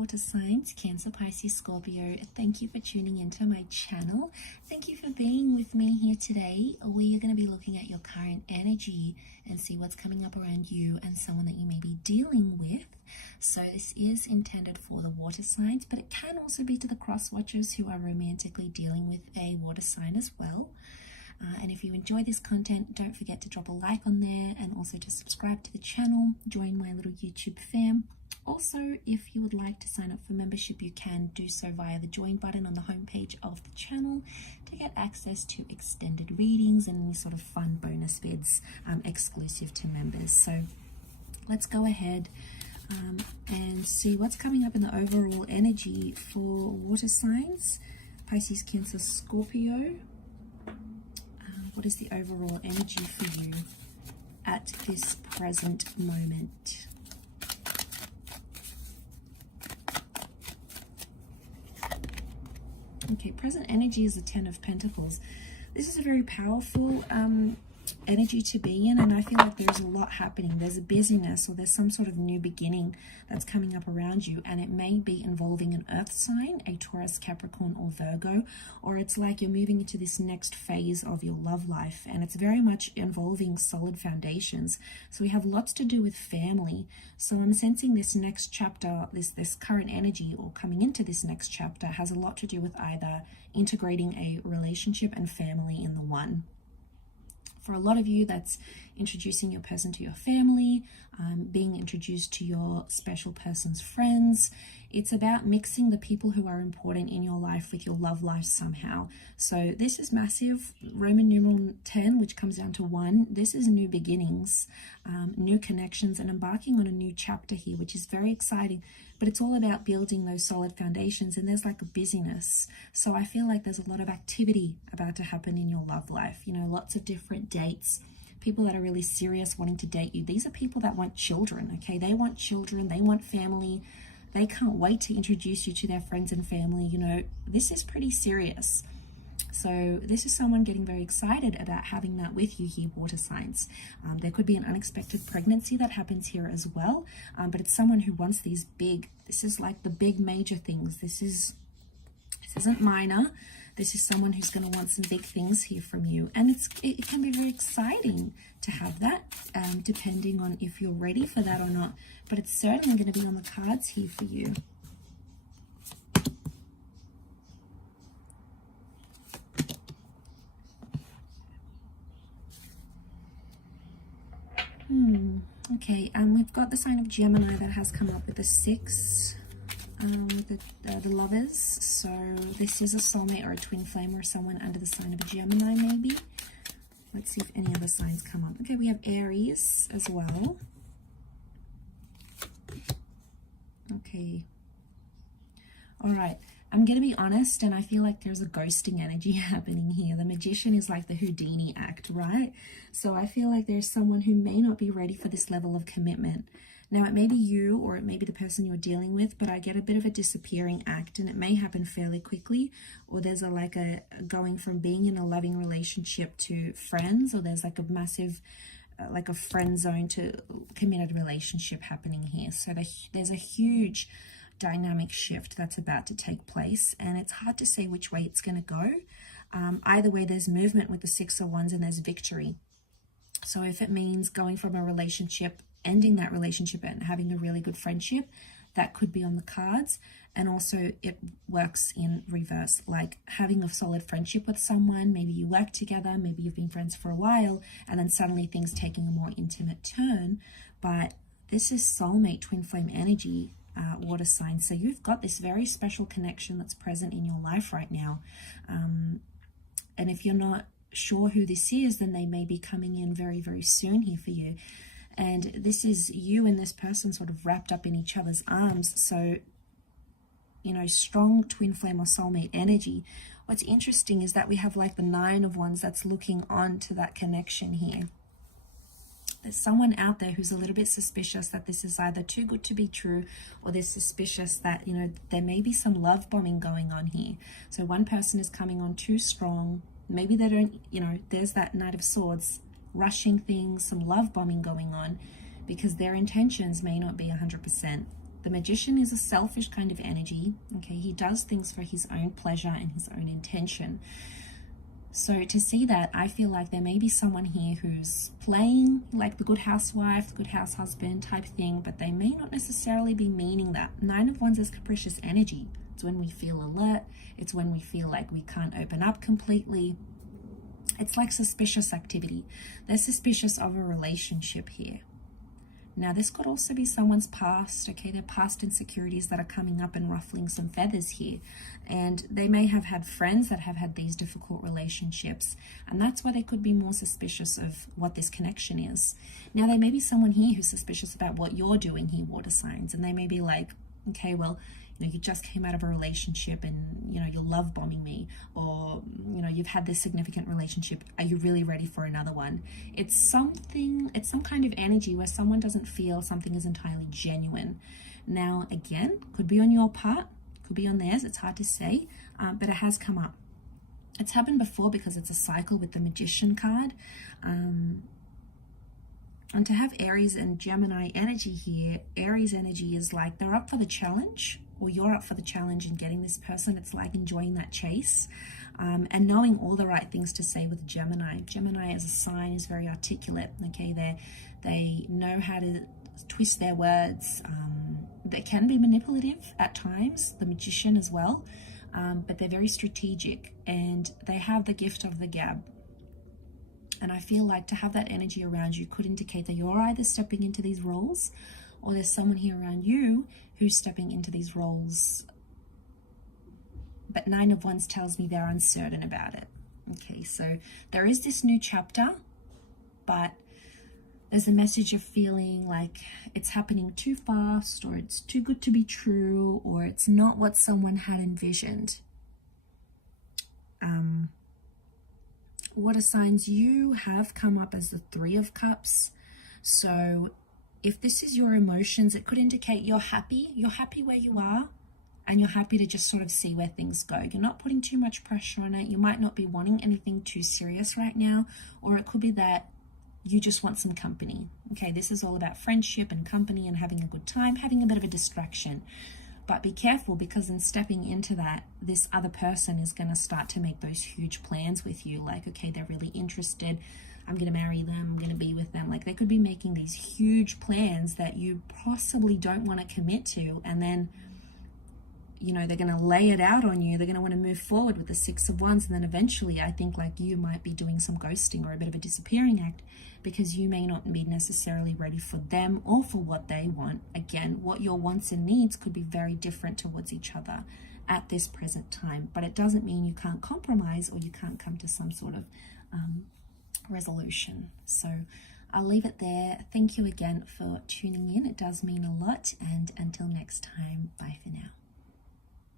water signs, Cancer, Pisces, Scorpio. Thank you for tuning into my channel. Thank you for being with me here today. We are going to be looking at your current energy and see what's coming up around you and someone that you may be dealing with. So this is intended for the water signs, but it can also be to the cross watchers who are romantically dealing with a water sign as well. And if you enjoy this content, don't forget to drop a like on there and also to subscribe to the channel, join my little YouTube fam. Also, if you would like to sign up for membership, you can do so via the join button on the homepage of the channel to get access to extended readings and any sort of fun bonus vids exclusive to members. So let's go ahead and see what's coming up in the overall energy for water signs, Pisces, Cancer, Scorpio. What is the overall energy for you at this present moment? Okay, present energy is the Ten of Pentacles. This is a very powerful energy to be in, and I feel like there's a lot happening. There's a busyness, or there's some sort of new beginning that's coming up around you, and it may be involving an earth sign, a Taurus, Capricorn, or Virgo, or it's like you're moving into this next phase of your love life, and it's very much involving solid foundations. So we have lots to do with family. So I'm sensing this next chapter, this current energy, or coming into this next chapter, has a lot to do with either integrating a relationship and family in the one. For a lot of you, that's introducing your person to your family, being introduced to your special person's friends. It's about mixing the people who are important in your life with your love life somehow. So this is massive. Roman numeral 10, which comes down to 1. This is new beginnings, new connections, and embarking on a new chapter here, which is very exciting. But it's all about building those solid foundations, and there's like a busyness. So I feel like there's a lot of activity about to happen in your love life. You know, lots of different dates, people that are really serious wanting to date you. These are people that want children, okay? They want children, they want family. They can't wait to introduce you to their friends and family. You know, this is pretty serious. So this is someone getting very excited about having that with you here, water signs. There could be an unexpected pregnancy that happens here as well, but it's someone who wants these big, this is like the big major things. This isn't minor. This is someone who's going to want some big things here from you. And it can be very exciting to have that, depending on if you're ready for that or not. But it's certainly going to be on the cards here for you. Okay, we've got the sign of Gemini that has come up with the 6, the lovers. So this is a soulmate or a twin flame or someone under the sign of Gemini maybe. Let's see if any other signs come up. Okay, we have Aries as well. Okay. All right. I'm going to be honest, and I feel like there's a ghosting energy happening here. The Magician is like the Houdini act, right? So I feel like there's someone who may not be ready for this level of commitment. Now, it may be you or it may be the person you're dealing with, but I get a bit of a disappearing act, and it may happen fairly quickly, or there's a going from being in a loving relationship to friends, or there's like a massive like a friend zone to committed relationship happening here. So there's a huge dynamic shift that's about to take place, and it's hard to say which way it's going to go. Either way, there's movement with the 6 of Wands, and there's victory. So if it means going from a relationship, ending that relationship and having a really good friendship, that could be on the cards. And also it works in reverse, like having a solid friendship with someone. Maybe you work together, maybe you've been friends for a while, and then suddenly things taking a more intimate turn. But this is soulmate twin flame energy, water sign. So you've got this very special connection that's present in your life right now. And if you're not sure who this is, then they may be coming in very, very soon here for you. And this is you and this person sort of wrapped up in each other's arms. So, you know, strong twin flame or soulmate energy. What's interesting is that we have like the 9 of Wands that's looking on to that connection here. There's someone out there who's a little bit suspicious that this is either too good to be true, or they're suspicious that, you know, there may be some love bombing going on here. So one person is coming on too strong. Maybe they don't, you know, there's that Knight of Swords, rushing things, some love bombing going on, because their intentions may not be 100%. The Magician is a selfish kind of energy. Okay, he does things for his own pleasure and his own intention. So to see that, I feel like there may be someone here who's playing like the good housewife, the good house husband type thing, but they may not necessarily be meaning that. 9 of Wands is capricious energy. It's when we feel alert. It's when we feel like we can't open up completely. It's like suspicious activity. They're suspicious of a relationship here. Now, this could also be someone's past, okay? Their past insecurities that are coming up and ruffling some feathers here. And they may have had friends that have had these difficult relationships. And that's why they could be more suspicious of what this connection is. Now, there may be someone here who's suspicious about what you're doing here, water signs. And they may be like, okay, well, you just came out of a relationship and, you're love bombing me, or, you've had this significant relationship. Are you really ready for another one? It's some kind of energy where someone doesn't feel something is entirely genuine. Now, again, could be on your part, could be on theirs. It's hard to say, but it has come up. It's happened before because it's a cycle with the Magician card. And to have Aries and Gemini energy here, Aries energy is like they're up for the challenge, or you're up for the challenge in getting this person. It's like enjoying that chase and knowing all the right things to say with Gemini. Gemini as a sign is very articulate, okay? They know how to twist their words. They can be manipulative at times, the Magician as well, but they're very strategic and they have the gift of the gab. And I feel like to have that energy around you could indicate that you're either stepping into these roles or there's someone here around you who's stepping into these roles. But 9 of Wands tells me they're uncertain about it. Okay, so there is this new chapter, but there's a message of feeling like it's happening too fast, or it's too good to be true, or it's not what someone had envisioned. Water signs, you have come up as the 3 of Cups. So if this is your emotions, it could indicate you're happy where you are, and you're happy to just sort of see where things go. You're not putting too much pressure on it. You might not be wanting anything too serious right now, or it could be that you just want some company. Okay, this is all about friendship and company and having a good time, having a bit of a distraction. But be careful, because in stepping into that, this other person is going to start to make those huge plans with you. Like, okay, they're really interested. I'm going to marry them. I'm going to be with them. Like, they could be making these huge plans that you possibly don't want to commit to. And then, they're going to lay it out on you. They're going to want to move forward with the 6 of Wands. And then eventually, I think like you might be doing some ghosting or a bit of a disappearing act, because you may not be necessarily ready for them or for what they want. Again, what your wants and needs could be very different towards each other at this present time. But it doesn't mean you can't compromise or you can't come to some sort of resolution. So I'll leave it there. Thank you again for tuning in. It does mean a lot. And until next time, bye for now.